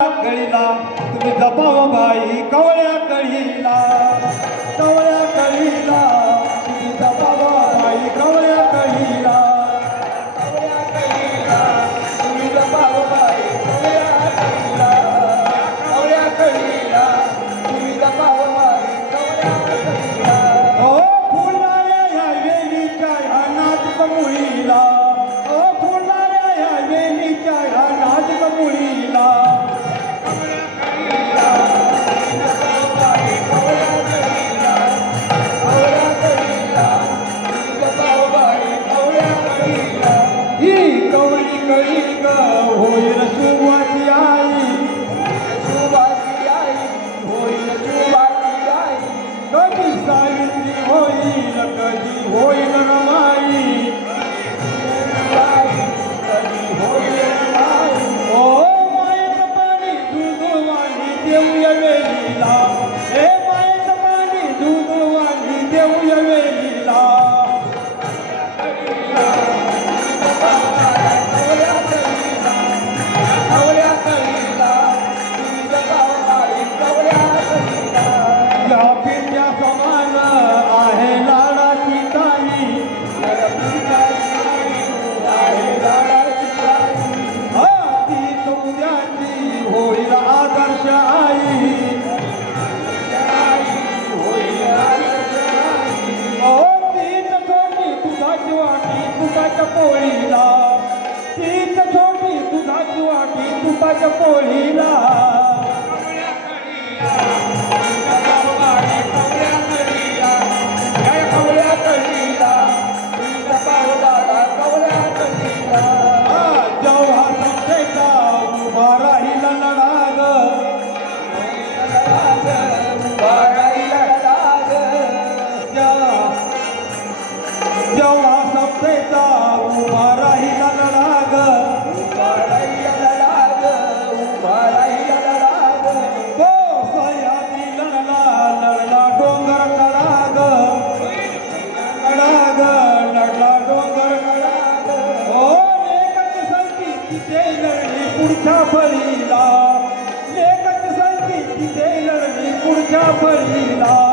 कळीला तुम्ही जपाव बाई कवळ्या कळीला तुम्ही जपाव बाई कवळ्या कळीला तुम्ही जपाव बाई कवळ्या कळीला तुम्ही जपाव बाई कवळ्या कळीला हो फुलणाऱ्या ह्या वेलीच्या ह्या नाजूक मुळीला हो फुलणाऱ्या ह्या वेलीच्या ह्या नाजूक मुळीला होईल सुवाती आई होईल सुवाती आई कधी सावित्री होईल कधी होईल रमाई कधी होईल रमाई ओ मायेत पाणी दूध वाणी देऊया वेलीला हे मायेत पाणी दूध वाणी देऊया वेलीला होईल आदर्श आई तीच छोटी दुधाची वाटी तुपाच्या पोळीला तीच छोटी दुधाची वाटी तुपाच्या पोळीला जेव्हा सत्तेचा उभा राहिला लढाग तो सह्याद्री लढला डोंगर कडाग लढला डोंगर कडाग हो लेखक संगती तिथे लढली पुढच्या फळीला लेखक संगती तिथे लढली पुढच्या फळीला